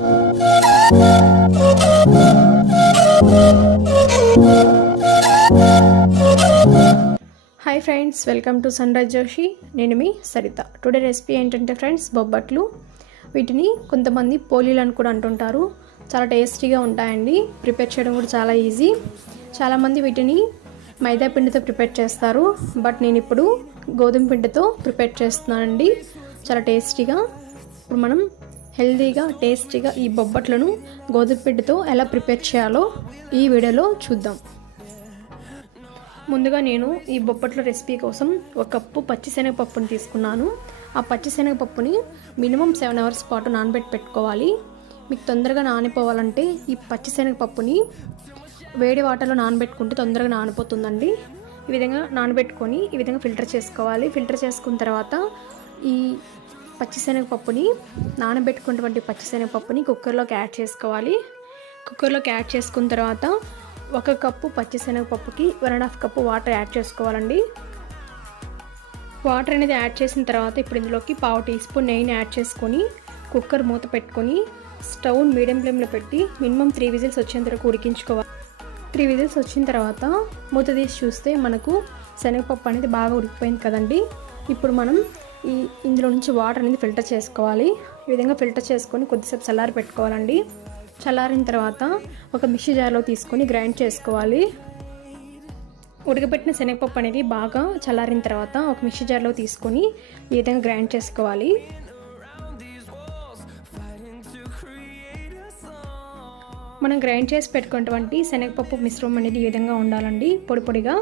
Hi friends welcome to sunrise Joshi నేను మీ Saritha. Today recipe ఏంటంటే ఫ్రెండ్స్ బొబ్బట్లు. వీటిని కొంతమంది పోలీలు అని కూడా అంటుంటారు. చాలా టేస్టీగా ఉంటాయండి. ప్రిపేర్ చేయడం కూడా చాలా ఈజీ. చాలామంది వీటిని మైదా పిండితో ప్రిపేర్ చేస్తారు. బట్ నేను ఇప్పుడు గోధుమ పిండితో ప్రిపేర్ చేస్తున్నానండి. చాలా టేస్టీగా. ఇప్పుడు మనం హెల్తీగా టేస్టీగా ఈ బొబ్బట్లను గోధుమపిండితో ఎలా ప్రిపేర్ చేయాలో ఈ వీడియోలో చూద్దాం. ముందుగా నేను ఈ బొప్పట్ల రెసిపీ కోసం ఒక కప్పు పచ్చిశనగపప్పుని తీసుకున్నాను. ఆ పచ్చిశనగపప్పుని మినిమం సెవెన్ అవర్స్ పాటు నానబెట్టి పెట్టుకోవాలి. మీకు తొందరగా నానిపోవాలంటే ఈ పచ్చిశనగపప్పుని వేడి వాటర్లో నానబెట్టుకుంటే తొందరగా నానిపోతుందండి. ఈ విధంగా నానబెట్టుకొని ఈ విధంగా ఫిల్టర్ చేసుకోవాలి. ఫిల్టర్ చేసుకున్న తర్వాత ఈ పచ్చిశనగపప్పుని నానబెట్టుకున్నటువంటి పచ్చిశనగపప్పుని కుక్కర్లోకి యాడ్ చేసుకోవాలి. కుక్కర్లోకి యాడ్ చేసుకున్న తర్వాత ఒక cup పచ్చిశనగపప్పుకి one and half cup water add చేసుకోవాలండి. వాటర్ అనేది యాడ్ చేసిన తర్వాత ఇప్పుడు ఇందులోకి పావు టీ స్పూన్ నెయ్యిని యాడ్ చేసుకొని కుక్కర్ మూత పెట్టుకొని స్టవ్ మీడియం ఫ్లేమ్లో పెట్టి మినిమం త్రీ విజిల్స్ వచ్చేంత వరకు ఉడికించుకోవాలి. త్రీ విజిల్స్ వచ్చిన తర్వాత మూత తీసి చూస్తే మనకు శనగపప్పు అనేది బాగా ఉడికిపోయింది కదండి. ఇప్పుడు మనం ఈ ఇందులో నుంచి వాటర్ అనేది ఫిల్టర్ చేసుకోవాలి. ఈ విధంగా ఫిల్టర్ చేసుకొని కొద్దిసేపు చల్లారి పెట్టుకోవాలండి. చల్లారిన తర్వాత ఒక మిక్సీ జార్లో తీసుకొని గ్రైండ్ చేసుకోవాలి. ఉడకబెట్టిన శనగపప్పు అనేది బాగా చల్లారిన తర్వాత ఒక మిక్సీ జార్లో తీసుకొని ఈ విధంగా గ్రైండ్ చేసుకోవాలి. మనం గ్రైండ్ చేసి పెట్టుకున్నటువంటి శనగపప్పు మిశ్రమం అనేది ఈ విధంగా ఉండాలండి. పొడి పొడిగా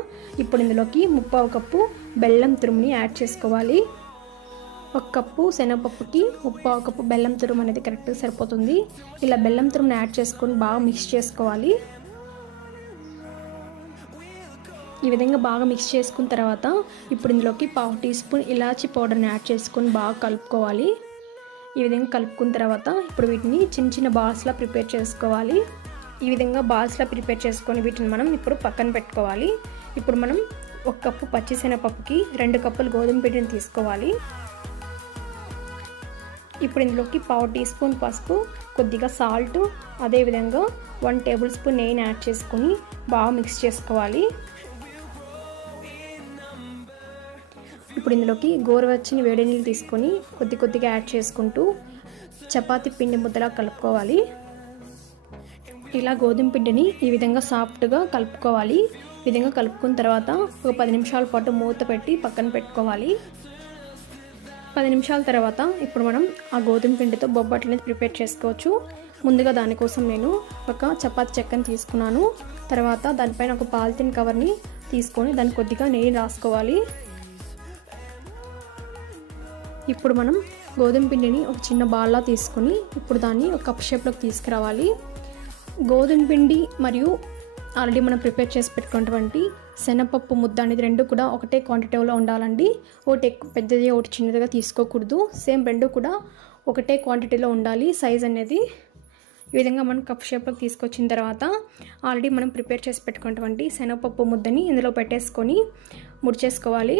ఇప్పుడు ఇందులోకి ముప్పావు కప్పు బెల్లం తురుముని యాడ్ చేసుకోవాలి. ఒక కప్పు శనగపప్పుకి ఉప్పు ఒక కప్పు బెల్లం తురుము అనేది కరెక్ట్గా సరిపోతుంది. ఇలా బెల్లం తురుముని యాడ్ చేసుకొని బాగా మిక్స్ చేసుకోవాలి. ఈ విధంగా బాగా మిక్స్ చేసుకున్న తర్వాత ఇప్పుడు ఇందులోకి పావు టీ స్పూన్ ఇలాచి పౌడర్ని యాడ్ చేసుకొని బాగా కలుపుకోవాలి. ఈ విధంగా కలుపుకున్న తర్వాత ఇప్పుడు వీటిని చిన్న చిన్న బాల్స్లా ప్రిపేర్ చేసుకోవాలి. ఈ విధంగా బాల్స్లా ప్రిపేర్ చేసుకొని వీటిని మనం ఇప్పుడు పక్కన పెట్టుకోవాలి. ఇప్పుడు మనం ఒక కప్పు పచ్చిశనగపప్పుకి రెండు కప్పులు గోధుమ పిండిని తీసుకోవాలి. ఇప్పుడు ఇందులోకి పావు టీ స్పూన్ పసుపు కొద్దిగా సాల్ట్ అదేవిధంగా వన్ టేబుల్ స్పూన్ నెయ్యిని యాడ్ చేసుకొని బాగా మిక్స్ చేసుకోవాలి. ఇప్పుడు ఇందులోకి గోరువెచ్చని వేడి నీళ్ళు తీసుకొని కొద్ది కొద్దిగా యాడ్ చేసుకుంటూ చపాతీ పిండి ముద్దలా కలుపుకోవాలి. ఇలా గోధుమ పిండిని ఈ విధంగా సాఫ్ట్గా కలుపుకోవాలి. ఈ విధంగా కలుపుకున్న తర్వాత ఒక పది నిమిషాల పాటు మూత పెట్టి పక్కన పెట్టుకోవాలి. పది నిమిషాల తర్వాత ఇప్పుడు మనం ఆ గోధుమ పిండితో బొబ్బట్లు అనేది ప్రిపేర్ చేసుకోవచ్చు. ముందుగా దానికోసం నేను ఒక చపాతి చెక్కని తీసుకున్నాను. తర్వాత దానిపైన ఒక పాలిథిన్ కవర్ని తీసుకొని దాన్ని కొద్దిగా నెయ్యి రాసుకోవాలి. ఇప్పుడు మనం గోధుమ పిండిని ఒక చిన్న బాల్లా తీసుకొని ఇప్పుడు దాన్ని ఒక కప్ షేప్లోకి తీసుకురావాలి. గోధుమ పిండి మరియు ఆల్రెడీ మనం ప్రిపేర్ చేసి పెట్టుకున్నటువంటి శనగపప్పు ముద్ద అనేది రెండు కూడా ఒకటే క్వాంటిటీలో ఉండాలండి. ఒకటి ఎక్కువ పెద్దది ఒకటి చిన్నదిగా తీసుకోకూడదు. సేమ్ రెండు కూడా ఒకటే క్వాంటిటీలో ఉండాలి సైజ్ అనేది. ఈ విధంగా మనం కప్ షేప్లోకి తీసుకొచ్చిన తర్వాత ఆల్రెడీ మనం ప్రిపేర్ చేసి పెట్టుకున్నటువంటి శనగపప్పు ముద్దని ఇందులో పెట్టేసుకొని ముడిచేసుకోవాలి.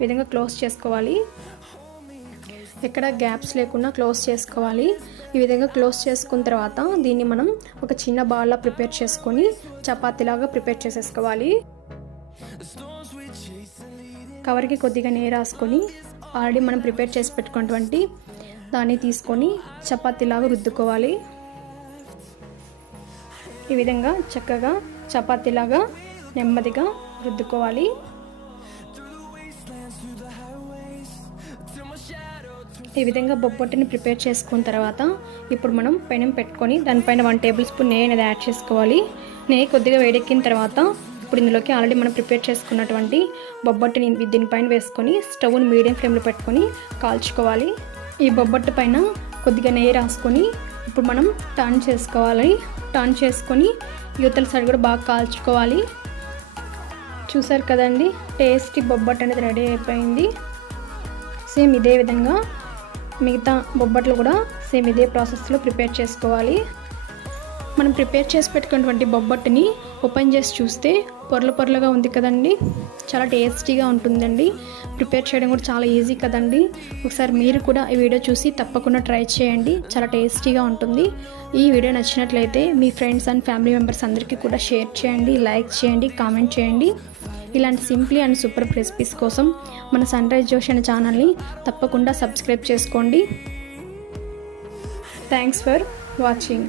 విధంగా క్లోజ్ చేసుకోవాలి. ఎక్కడ గ్యాప్స్ లేకుండా క్లోజ్ చేసుకోవాలి. ఈ విధంగా క్లోజ్ చేసుకున్న తర్వాత దీన్ని మనం ఒక చిన్న బాల్లా ప్రిపేర్ చేసుకొని చపాతీలాగా ప్రిపేర్ చేసేసుకోవాలి. కవర్కి కొద్దిగా నీరు రాసుకొని ఆల్రెడీ మనం ప్రిపేర్ చేసి పెట్టుకున్నటువంటి దాన్ని తీసుకొని చపాతీలాగా రుద్దుకోవాలి. ఈ విధంగా చక్కగా చపాతీలాగా నెమ్మదిగా రుద్దుకోవాలి. ఈ విధంగా బొబ్బొట్టుని ప్రిపేర్ చేసుకున్న తర్వాత ఇప్పుడు మనం పెనం పెట్టుకొని దానిపైన వన్ టేబుల్ స్పూన్ నెయ్యి అనేది యాడ్ చేసుకోవాలి. నెయ్యి కొద్దిగా వేడెక్కిన తర్వాత ఇప్పుడు ఇందులోకి ఆల్రెడీ మనం ప్రిపేర్ చేసుకున్నటువంటి బొబ్బొట్టుని దీనిపైన వేసుకొని స్టవ్ని మీడియం ఫ్లేమ్లో పెట్టుకొని కాల్చుకోవాలి. ఈ బొబ్బట్టు పైన కొద్దిగా నెయ్యి రాసుకొని ఇప్పుడు మనం టర్న్ చేసుకోవాలి. టర్న్ చేసుకొని యువతల సైడ్ కూడా బాగా కాల్చుకోవాలి. చూసారు కదండి? టేస్టీ బొబ్బట్టు అనేది రెడీ అయిపోయింది. సేమ్ ఇదే విధంగా మిగతా బొబ్బట్లు కూడా సేమ్ ఇదే ప్రాసెస్లో ప్రిపేర్ చేసుకోవాలి. మనం ప్రిపేర్ చేసి పెట్టుకున్నటువంటి బొబ్బట్టుని ఓపెన్ చేసి చూస్తే పొరలు పొరలుగా ఉంది కదండి. చాలా టేస్టీగా ఉంటుందండి. ప్రిపేర్ చేయడం కూడా చాలా ఈజీ కదండి. ఒకసారి మీరు కూడా ఈ వీడియో చూసి తప్పకుండా ట్రై చేయండి. చాలా టేస్టీగా ఉంటుంది. ఈ వీడియో నచ్చినట్లయితే మీ ఫ్రెండ్స్ అండ్ ఫ్యామిలీ మెంబర్స్ అందరికీ కూడా షేర్ చేయండి లైక్ చేయండి కామెంట్ చేయండి. ఇలాంటి సింప్లీ అండ్ సూపర్ రెసిపీస్ కోసం మన సన్ రైజ్ జోష్ అనే ఛానల్ని తప్పకుండా సబ్స్క్రైబ్ చేసుకోండి. Thanks for watching